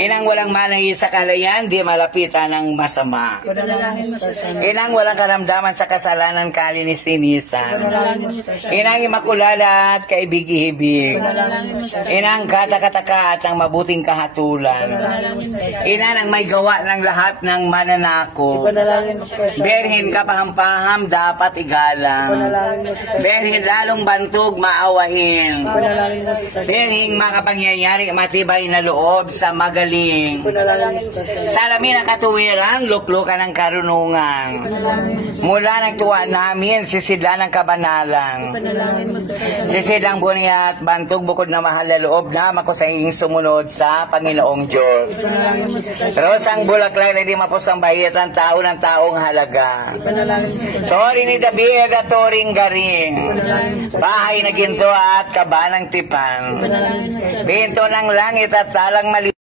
Inang walang malay sa kalayan, di malapitan ng masama. Inang walang karamdaman sa kasalanan, kalinisin-inisan. Inang imakulada at kaibig-ibig. Inang katakataka at ang mabuting kahatulan. Inang ang may gawa ng lahat ng mananako. Berhin kapahampaham dapat igalang. Berhin lalong bantog maawain. Berhin makapangyayari matibay na loob sa magaling. Salamin ang katuwiran, luklukan ng karunungan. Mula ng tuwa namin, sisidlan ng kabanalan. Sisidlang bunya at bantog bukod na mahal na loob na makusaying sumunod sa Panginoong Diyos. Rosang bulaklak na di mapos ang bahitan, tao ng taong halaga. Tori ni David at toring garing. Bahay na ginto at kabanang tipan. Binto ng langit at talang mali.